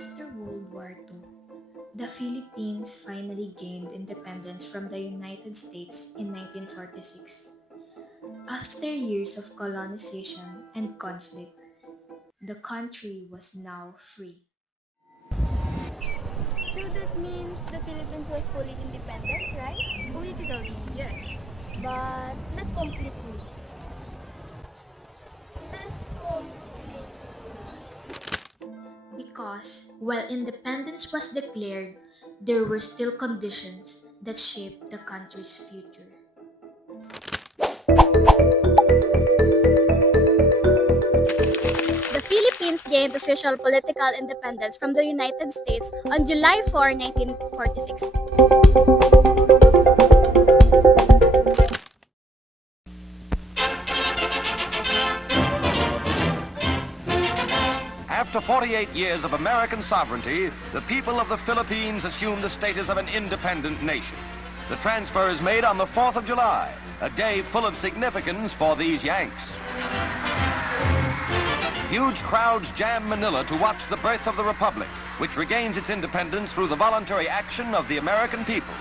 After World War II, the Philippines finally gained independence from the United States in 1946. After years of colonization and conflict, the country was now free. So that means the Philippines was fully independent, right? Politically, yes. But not completely. Not completely. Because while independence was declared, there were still conditions that shaped the country's future. The Philippines gained official political independence from the United States on July 4, 1946. After 48 years of American sovereignty, the people of the Philippines assume the status of an independent nation. The transfer is made on the 4th of July, a day full of significance for these Yanks. Huge crowds jam Manila to watch the birth of the Republic, which regains its independence through the voluntary action of the American people.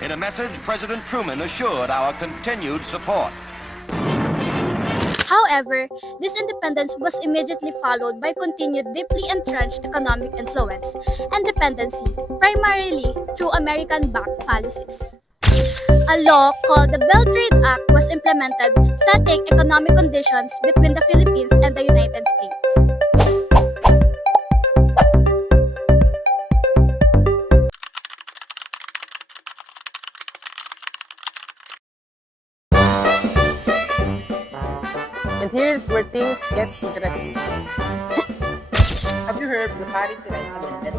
In a message, President Truman assured our continued support. However, this independence was immediately followed by continued deeply entrenched economic influence and dependency, primarily through American-backed policies. A law called the Belt Trade Act was implemented, setting economic conditions between the Philippines and the United States. And here's where things get interesting. Have you heard of the Parity Rights Amendment?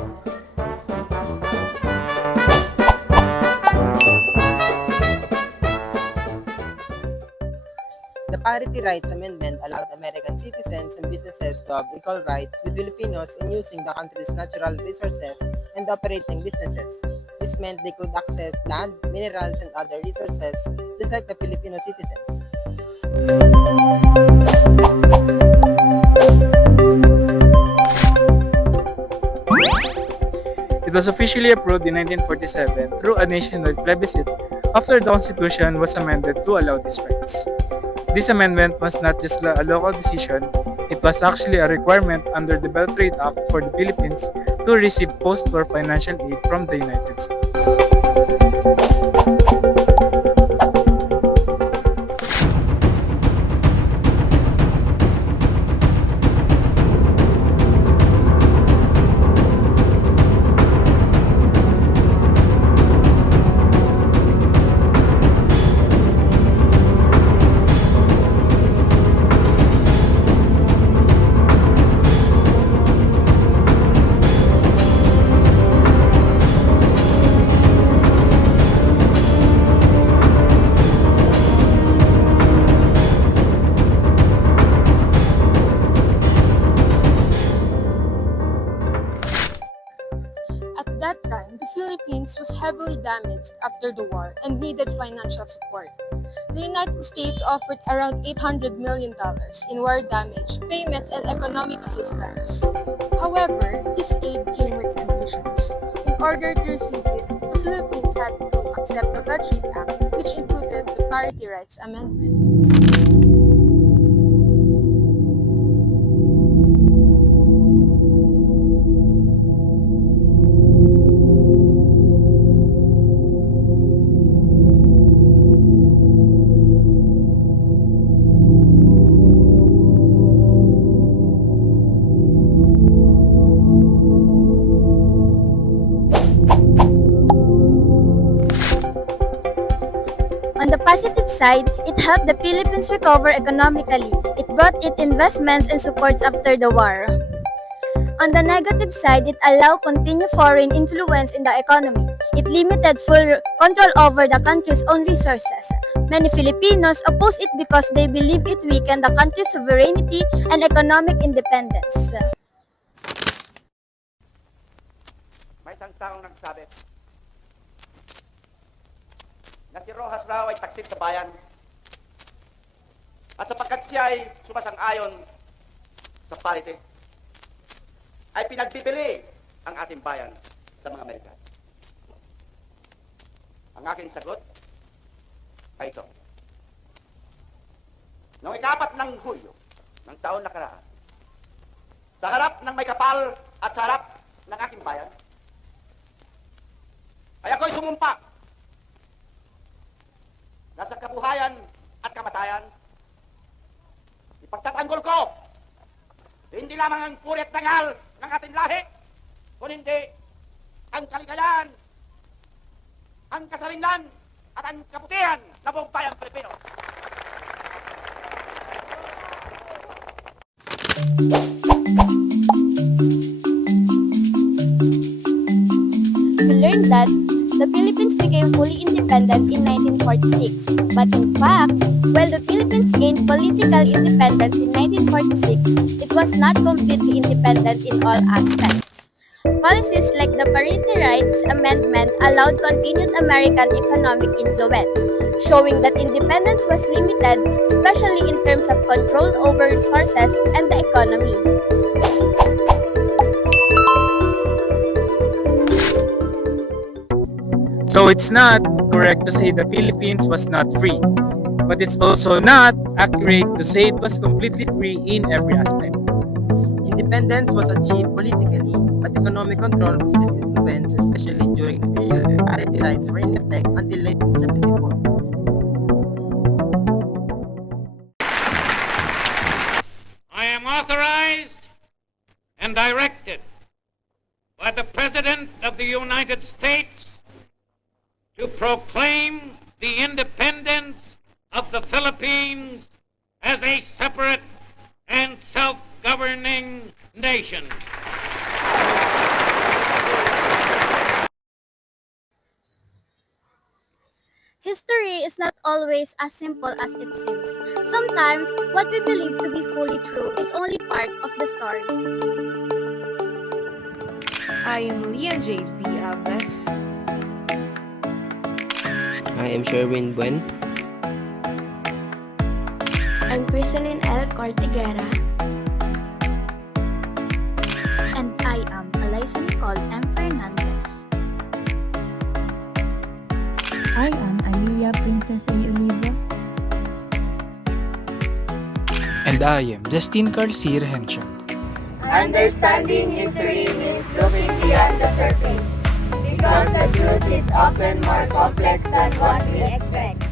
The Parity Rights Amendment allowed American citizens and businesses to have equal rights with Filipinos in using the country's natural resources and operating businesses. This meant they could access land, minerals, and other resources just like the Filipino citizens. It was officially approved in 1947 through a nationwide plebiscite after the Constitution was amended to allow these rights. This amendment was not just a local decision, it was actually a requirement under the Belt Trade Act for the Philippines to receive post-war financial aid from the United States. At that time, the Philippines was heavily damaged after the war and needed financial support. The United States offered around $800 million in war damage payments and economic assistance. However, this aid came with conditions. In order to receive it, the Philippines had to accept the Belt Trade Act, which included the Parity Rights Amendment. On the positive side, it helped the Philippines recover economically. It brought in investments and supports after the war. On the negative side, it allowed continued foreign influence in the economy. It limited full control over the country's own resources. Many Filipinos oppose it because they believe it weakened the country's sovereignty and economic independence. May isang taong nagsabi na si Roxas raw ay taksil sa bayan. At sapagkat siya ay sumasang-ayon sa parity, ay pinagbibili ang ating bayan sa mga Amerikano? Ang aking sagot ay ito. Noong 4 ng Hulyo ng taon nakaraan, sa harap ng may kapal at sa harap ng aking bayan, ay ako'y sumumpa na sa kabuhayan at kamatayan, ipagtatanggol ko hindi lamang ang puri at dangal ng ating lahi, kundi ang kaligayahan, ang kasarinlan at ang kabutihan ng buong bayang Pilipino. We learned that the Philippines became fully independent in 1946. But in fact, while the Philippines gained political independence in 1946, it was not completely independent in all aspects. Policies like the Parity Rights Amendment allowed continued American economic influence, showing that independence was limited, especially in terms of control over resources and the economy. So it's not correct to say the Philippines was not free, but it's also not accurate to say it was completely free in every aspect. Independence was achieved politically, but economic control was still influenced, especially during the period when parity rights were in effect until 1974. I am authorized and directed by the President of the United States to proclaim the independence of the Philippines as a separate and self-governing nation. History is not always as simple as it seems. Sometimes, what we believe to be fully true is only part of the story. I am Leah Jade V. Alves. I am Sherwin Buen. I'm Crisalin L. Cortigera. And I am Eliza Nicole M. Fernandez. I am Aliyah Princess A. Oliva. And I am Justin Carlsir Henshaw. Understanding history means looking beyond the surface, because the truth is often more complex than what we expect.